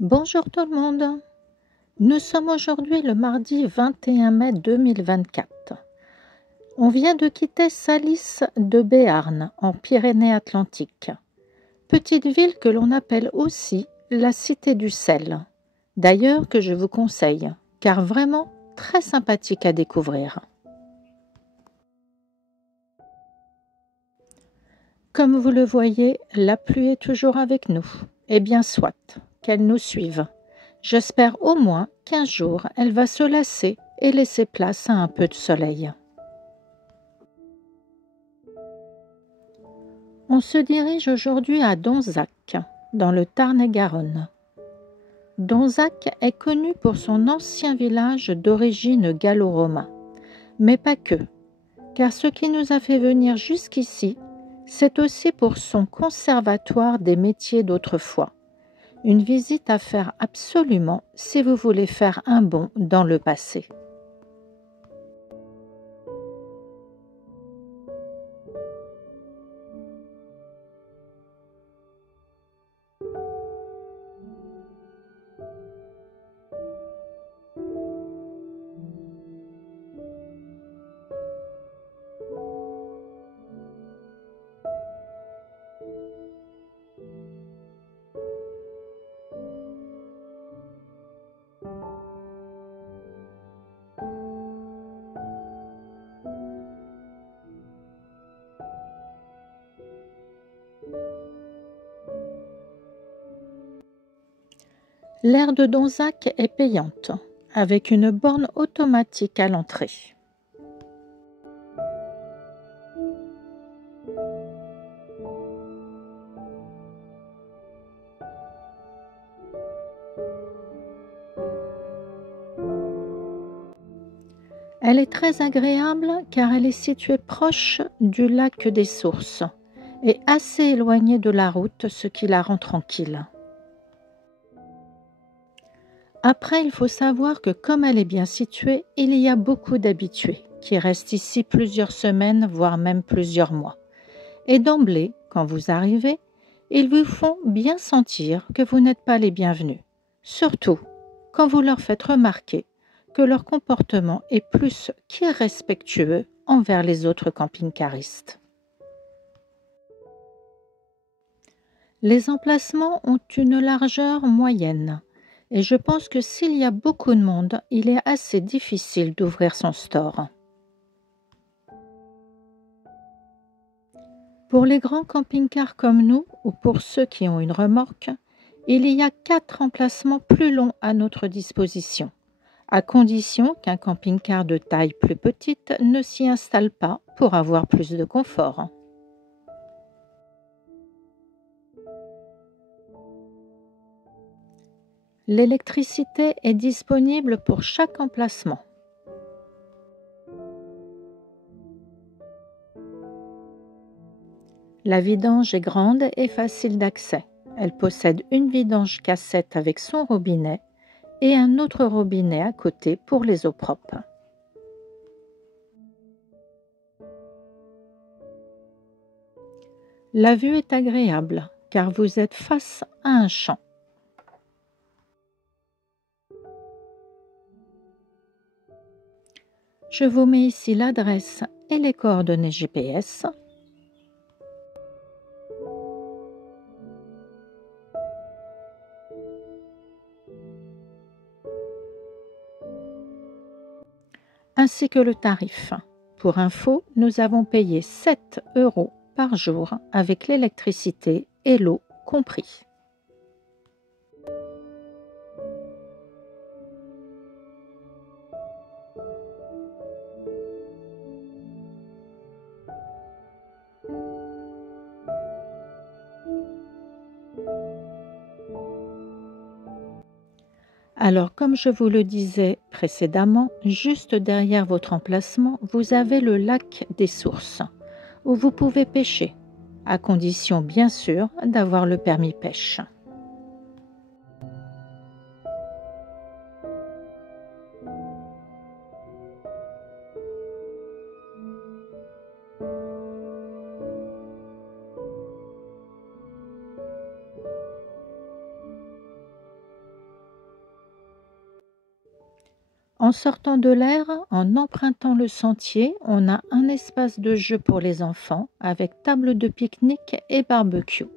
Bonjour tout le monde. Nous sommes aujourd'hui le mardi 21 mai 2024. On vient de quitter Salis de Béarn en Pyrénées-Atlantiques, petite ville que l'on appelle aussi la Cité du sel. D'ailleurs que je vous conseille, car vraiment très sympathique à découvrir. Comme vous le voyez, la pluie est toujours avec nous. Eh bien soit, qu'elle nous suive. J'espère au moins qu'un jour, elle va se lasser et laisser place à un peu de soleil. On se dirige aujourd'hui à Donzac, dans le Tarn-et-Garonne. Donzac est connu pour son ancien village d'origine gallo-romain, mais pas que, car ce qui nous a fait venir jusqu'ici, c'est aussi pour son conservatoire des métiers d'autrefois. Une visite à faire absolument si vous voulez faire un bond dans le passé. L'aire de Donzac est payante, avec une borne automatique à l'entrée. Elle est très agréable car elle est située proche du lac des Sources et assez éloignée de la route, ce qui la rend tranquille. Après, il faut savoir que comme elle est bien située, il y a beaucoup d'habitués qui restent ici plusieurs semaines, voire même plusieurs mois. Et d'emblée, quand vous arrivez, ils vous font bien sentir que vous n'êtes pas les bienvenus. Surtout quand vous leur faites remarquer que leur comportement est plus qu'irrespectueux envers les autres camping-caristes. Les emplacements ont une largeur moyenne et je pense que s'il y a beaucoup de monde, il est assez difficile d'ouvrir son store. Pour les grands camping-cars comme nous ou pour ceux qui ont une remorque, il y a 4 emplacements plus longs à notre disposition, à condition qu'un camping-car de taille plus petite ne s'y installe pas pour avoir plus de confort. L'électricité est disponible pour chaque emplacement. La vidange est grande et facile d'accès. Elle possède une vidange cassette avec son robinet et un autre robinet à côté pour les eaux propres. La vue est agréable car vous êtes face à un champ. Je vous mets ici l'adresse et les coordonnées GPS. Ainsi que le tarif. Pour info, nous avons payé 7 € par jour avec l'électricité et l'eau compris. Alors, comme je vous le disais précédemment, juste derrière votre emplacement, vous avez le lac des Sources, où vous pouvez pêcher, à condition bien sûr d'avoir le permis pêche. En sortant de l'air, en empruntant le sentier, on a un espace de jeu pour les enfants avec table de pique-nique et barbecue.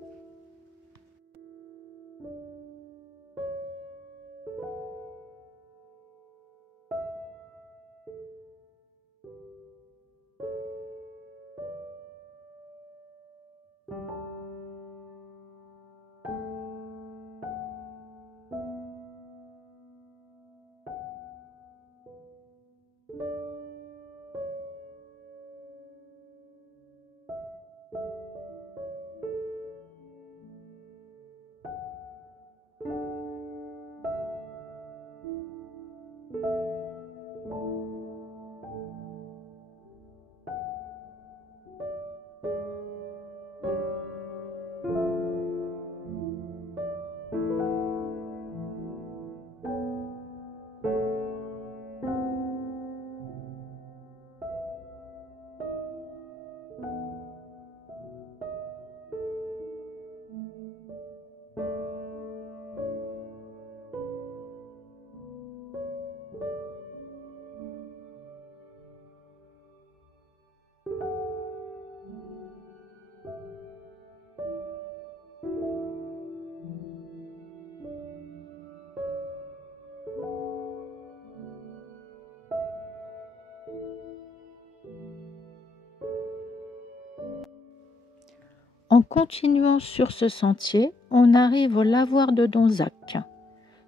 En continuant sur ce sentier, on arrive au lavoir de Donzac,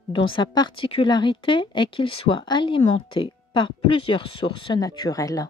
dont sa particularité est qu'il soit alimenté par plusieurs sources naturelles.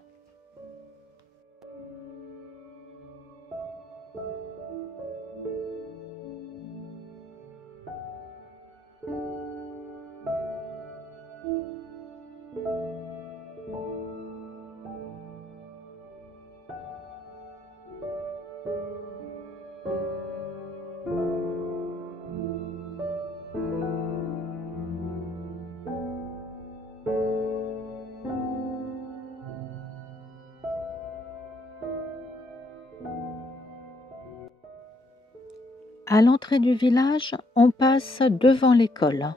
À l'entrée du village, on passe devant l'école.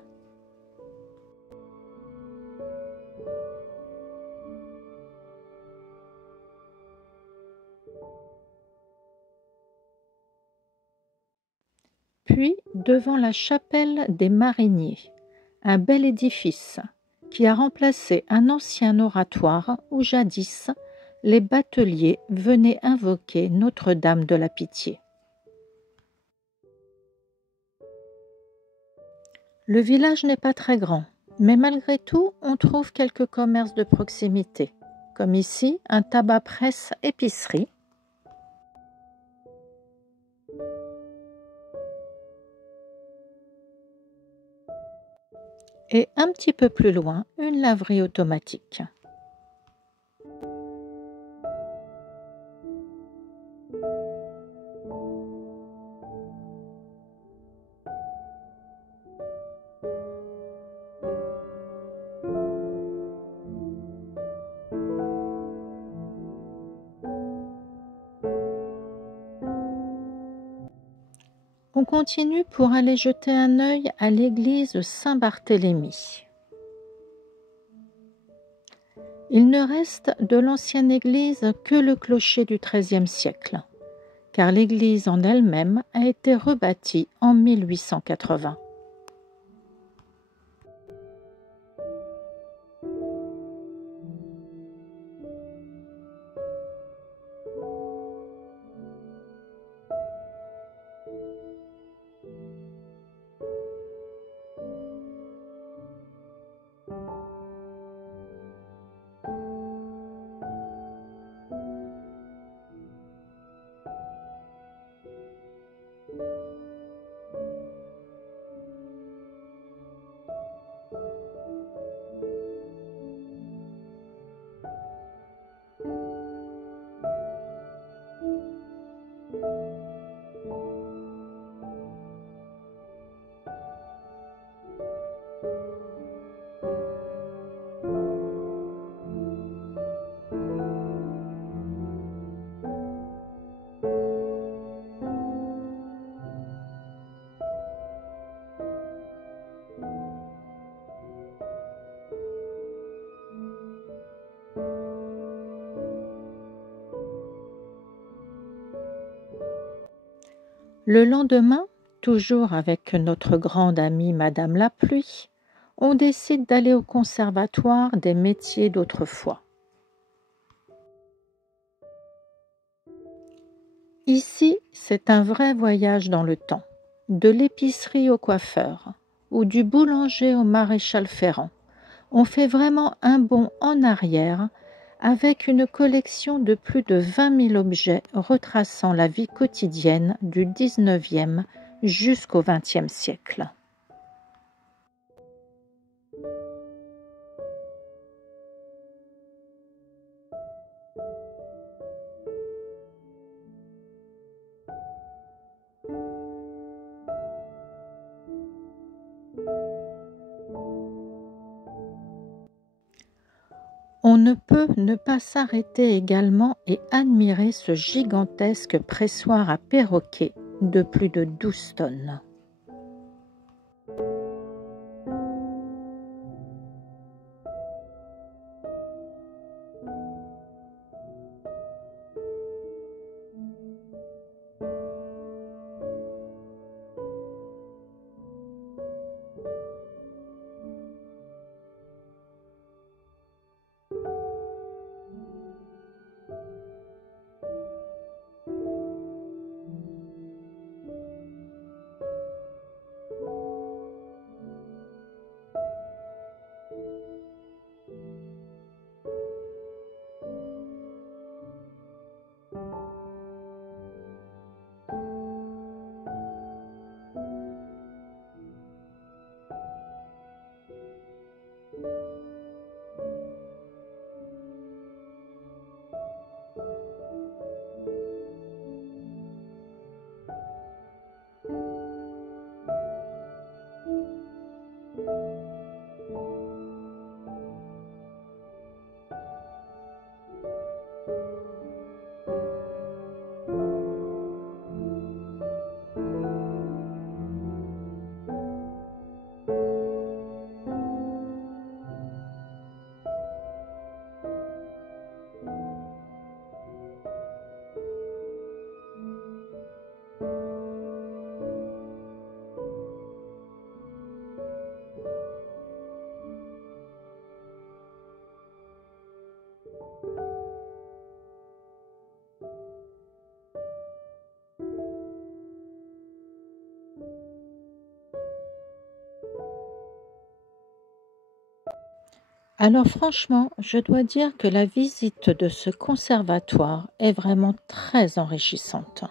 Puis devant la chapelle des Mariniers, un bel édifice qui a remplacé un ancien oratoire où jadis les bateliers venaient invoquer Notre-Dame de la Pitié. Le village n'est pas très grand, mais malgré tout, on trouve quelques commerces de proximité, comme ici un tabac-presse-épicerie. Et un petit peu plus loin, une laverie automatique. On continue pour aller jeter un œil à l'église Saint-Barthélemy. Il ne reste de l'ancienne église que le clocher du XIIIe siècle, car l'église en elle-même a été rebâtie en 1880. Le lendemain, toujours avec notre grande amie Madame la Pluie, on décide d'aller au conservatoire des métiers d'autrefois. Ici, c'est un vrai voyage dans le temps, de l'épicerie au coiffeur ou du boulanger au maréchal Ferrand. On fait vraiment un bond en arrière avec une collection de plus de 20 000 objets retraçant la vie quotidienne du 19e jusqu'au 20e siècle. On ne peut ne pas s'arrêter également et admirer ce gigantesque pressoir à perroquet de plus de 12 tonnes. Alors franchement, je dois dire que la visite de ce conservatoire est vraiment très enrichissante.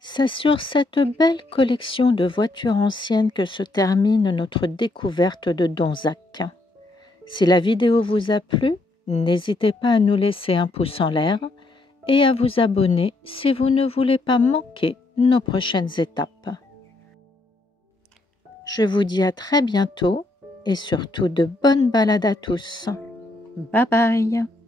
C'est sur cette belle collection de voitures anciennes que se termine notre découverte de Donzac. Si la vidéo vous a plu, n'hésitez pas à nous laisser un pouce en l'air et à vous abonner si vous ne voulez pas manquer nos prochaines étapes. Je vous dis à très bientôt et surtout de bonnes balades à tous. Bye bye!